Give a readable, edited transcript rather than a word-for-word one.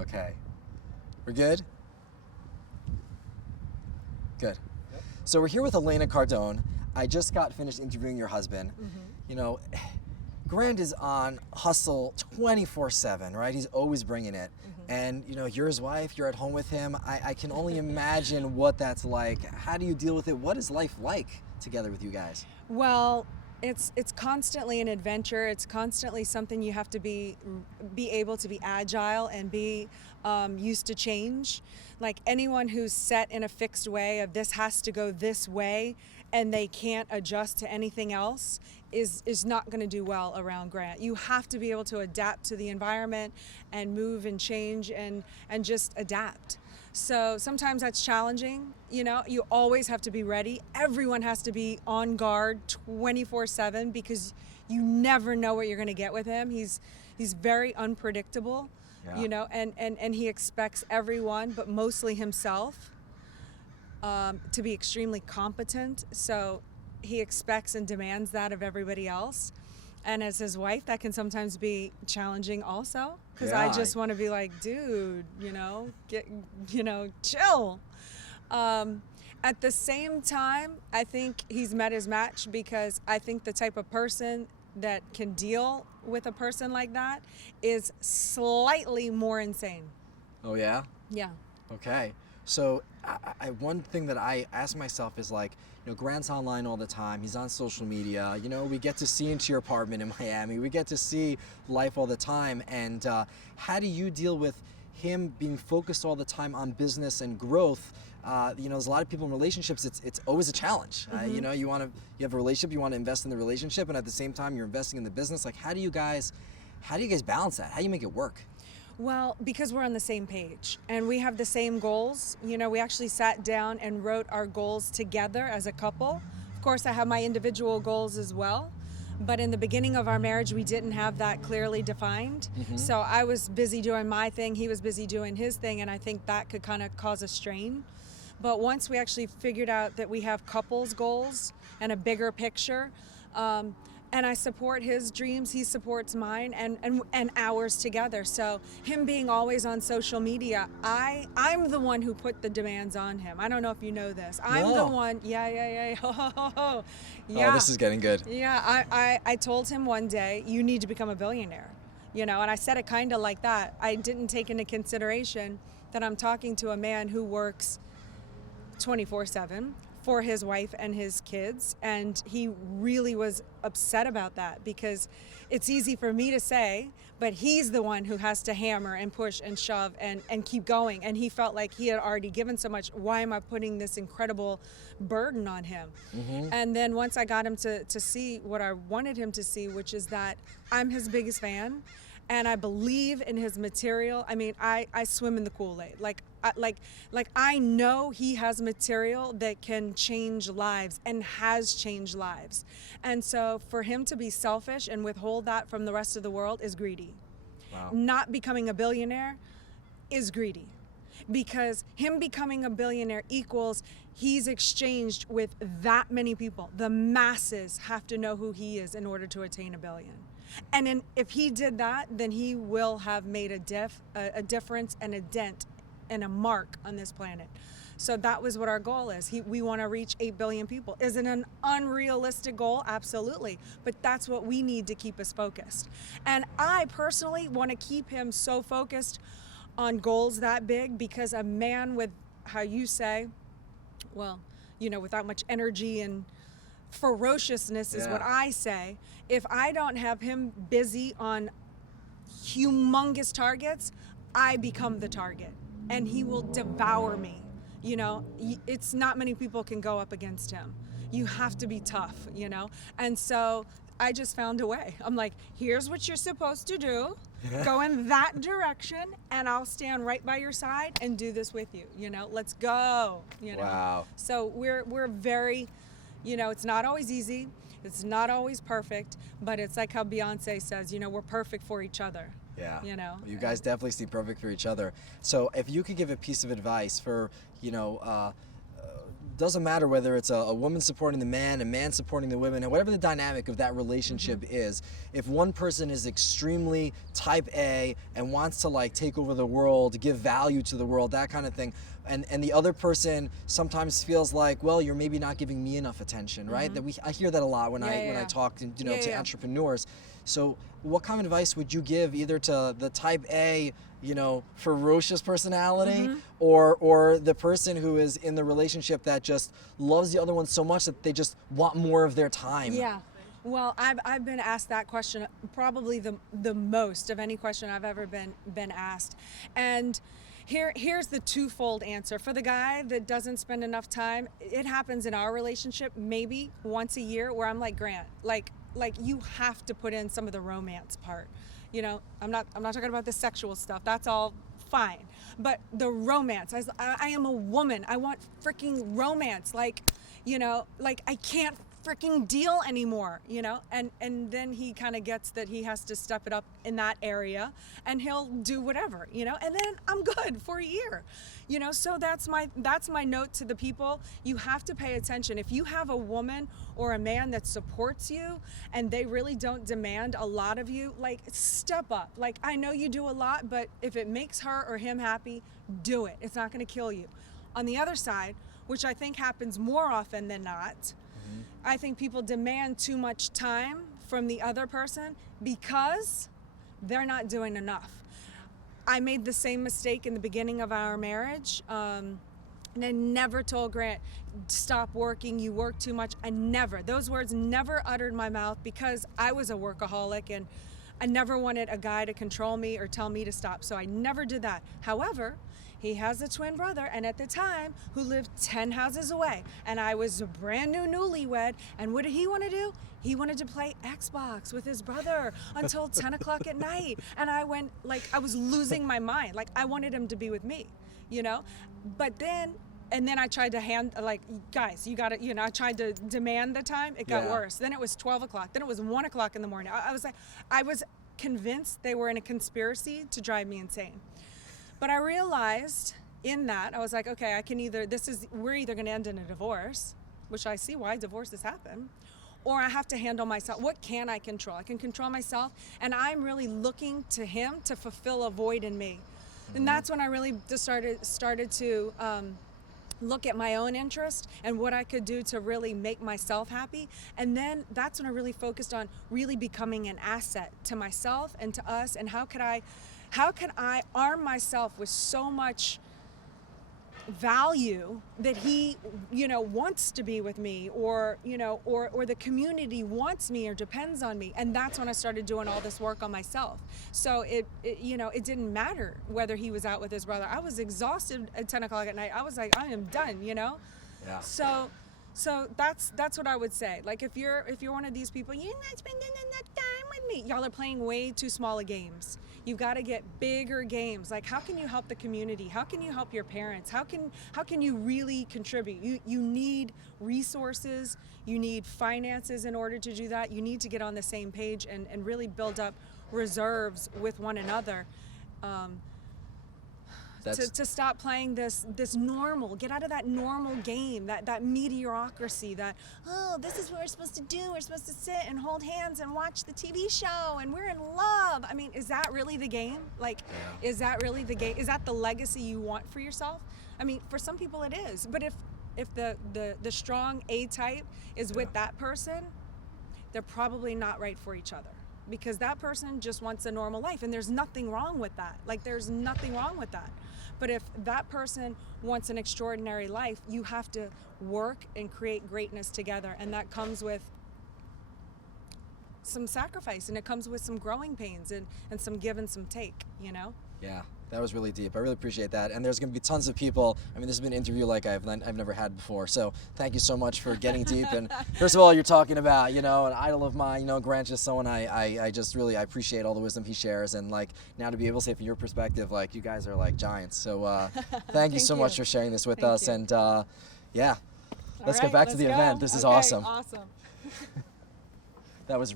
Okay. We're good? Good. Yep. So we're here with Elena Cardone. I just got finished interviewing your husband. Mm-hmm. You know, Grant is on hustle 24/7, right? He's always bringing it. Mm-hmm. And, you know, you're his wife, you're at home with him. I can only imagine what that's like. How do you deal with it? What is life like together with you guys? Well, it's constantly an adventure. It's constantly something you have to be able to be agile and be used to change. Like anyone who's set in a fixed way of this has to go this way and they can't adjust to anything else is not going to do well around Grant. You have to be able to adapt to the environment and move and change and just adapt. So sometimes that's challenging. You know, you always have to be ready. Everyone has to be on guard 24/7 because you never know what you're going to get with him. He's very unpredictable, Yeah. you know, and he expects everyone, but mostly himself, to be extremely competent. So he expects and demands that of everybody else. And as his wife, that can sometimes be challenging also, because I Yeah. just want to be like, dude, chill. At the same time, I think he's met his match because I think the type of person that can deal with a person like that is slightly more insane. Oh, yeah? Yeah. Okay. So one thing that I ask myself is like, you know, Grant's online all the time. He's on social media. You know, we get to see into your apartment in Miami. We get to see life all the time. And how do you deal with him being focused all the time on business and growth? You know, there's a lot of people in relationships. It's always a challenge. Mm-hmm. You know, you have a relationship. You want to invest in the relationship, and at the same time, you're investing in the business. Like, how do you guys balance that? How do you make it work? Well, because we're on the same page and we have the same goals. You know, we actually sat down and wrote our goals together as a couple. Of course, I have my individual goals as well. But in the beginning of our marriage, we didn't have that clearly defined. Mm-hmm. So I was busy doing my thing, he was busy doing his thing, and I think that could kind of cause a strain. But once we actually figured out that we have couples goals and a bigger picture, and I support his dreams, he supports mine, and ours together. So him being always on social media, I'm the one who put the demands on him. I don't know if you know this. I'm No. the one, yeah. Yeah. Oh, this is getting good. Yeah, I told him one day, you need to become a billionaire, you know, and I said it kind of like that. I didn't take into consideration that I'm talking to a man who works 24/7 for his wife and his kids, and he really was upset about that because it's easy for me to say, but he's the one who has to hammer and push and shove and keep going, and he felt like he had already given so much. Why am I putting this incredible burden on him? Mm-hmm. And then once I got him to see what I wanted him to see, which is that I'm his biggest fan and I believe in his material. I mean, I swim in the Kool-Aid. Like I know he has material that can change lives and has changed lives. And so for him to be selfish and withhold that from the rest of the world is greedy. Wow. Not becoming a billionaire is greedy. Because him becoming a billionaire equals he's exchanged with that many people. The masses have to know who he is in order to attain $1 billion. And if he did that, then he will have made a difference and a dent and a mark on this planet. So that was what our goal is. We want to reach 8 billion people. Is it an unrealistic goal? Absolutely. But that's what we need to keep us focused. And I personally want to keep him so focused on goals that big because a man with, how you say, well, you know, without much energy and ferociousness is what I say. If I don't have him busy on humongous targets, I become the target and he will devour me. You know, it's not many people can go up against him. You have to be tough, you know? And so I just found a way. I'm like, here's what you're supposed to do. Go in that direction and I'll stand right by your side and do this with you. You know, let's go, you know? Wow. So we're very, you know, it's not always easy. It's not always perfect, but it's like how Beyonce says, you know, we're perfect for each other. Yeah. You know, you guys definitely seem perfect for each other. So if you could give a piece of advice for, you know, doesn't matter whether it's a woman supporting the man, a man supporting the women, and whatever the dynamic of that relationship is, if one person is extremely type A and wants to like take over the world, give value to the world, that kind of thing, and the other person sometimes feels like, well, you're maybe not giving me enough attention, right? I hear that a lot when I talk to, to entrepreneurs. So what kind of advice would you give either to the type A, ferocious personality, or the person who is in the relationship that just loves the other one so much that they just want more of their time? Yeah. Well, I've been asked that question probably the most of any question I've ever been asked. And here's the twofold answer. For the guy that doesn't spend enough time, it happens in our relationship maybe once a year where I'm like, Grant, like you have to put in some of the romance part. I'm not talking about the sexual stuff. That's all fine. But the romance, I am a woman. I want freaking romance. Like I can't freaking deal anymore, and then he kind of gets that he has to step it up in that area, and he'll do whatever, and then I'm good for a year, so that's my note to the people. You have to pay attention. If you have a woman or a man that supports you and they really don't demand a lot of you, like, step up. Like, I know you do a lot, but if it makes her or him happy, do it. It's not going to kill you. On the other side, which I think happens more often than not, I think people demand too much time from the other person because they're not doing enough. I made the same mistake in the beginning of our marriage, and I never told Grant, stop working, you work too much. Those words never uttered my mouth because I was a workaholic and I never wanted a guy to control me or tell me to stop, so I never did that. However, he has a twin brother, and at the time, who lived 10 houses away. And I was a brand new newlywed, and what did he want to do? He wanted to play Xbox with his brother until 10 o'clock at night. And I went, I was losing my mind. I wanted him to be with me, But then I tried to guys, you got to, I tried to demand the time. It got worse. Then it was 12 o'clock. Then it was 1 o'clock in the morning. I was convinced they were in a conspiracy to drive me insane. But I realized in that, I was like, okay, we're either going to end in a divorce, which I see why divorces happen, or I have to handle myself. What can I control? I can control myself, and I'm really looking to him to fulfill a void in me. And that's when I really just started to look at my own interest and what I could do to really make myself happy. And then that's when I really focused on really becoming an asset to myself and to us, and how can I arm myself with so much value that he, wants to be with me, or the community wants me or depends on me. And that's when I started doing all this work on myself. So it didn't matter whether he was out with his brother. I was exhausted at 10 o'clock at night. I was like, I am done, Yeah. So that's what I would say. Like, if you're one of these people, you're not spending enough time with me. Y'all are playing way too small of games. You've got to get bigger games. Like, how can you help the community? How can you help your parents? How can you really contribute? You need resources. You need finances in order to do that. You need to get on the same page and really build up reserves with one another. To stop playing this normal, get out of that normal game, that mediocrity, that, this is what we're supposed to do. We're supposed to sit and hold hands and watch the TV show and we're in love. I mean, is that really the game? Is that really the game? Is that the legacy you want for yourself? I mean, for some people it is, but if the strong A type is with that person, they're probably not right for each other. Because that person just wants a normal life, and there's nothing wrong with that. There's nothing wrong with that. But if that person wants an extraordinary life, you have to work and create greatness together, and that comes with some sacrifice, and it comes with some growing pains and some give and some take, Yeah, that was really deep. I really appreciate that. And there's going to be tons of people. I mean, this has been an interview like I've never had before. So thank you so much for getting deep. And first of all, you're talking about, an idol of mine, Grant, just someone I just really, I appreciate all the wisdom he shares. And now to be able to say from your perspective, you guys are like giants. So thank you so much for sharing this with us. And let's get back to the event. This is awesome. Awesome. That was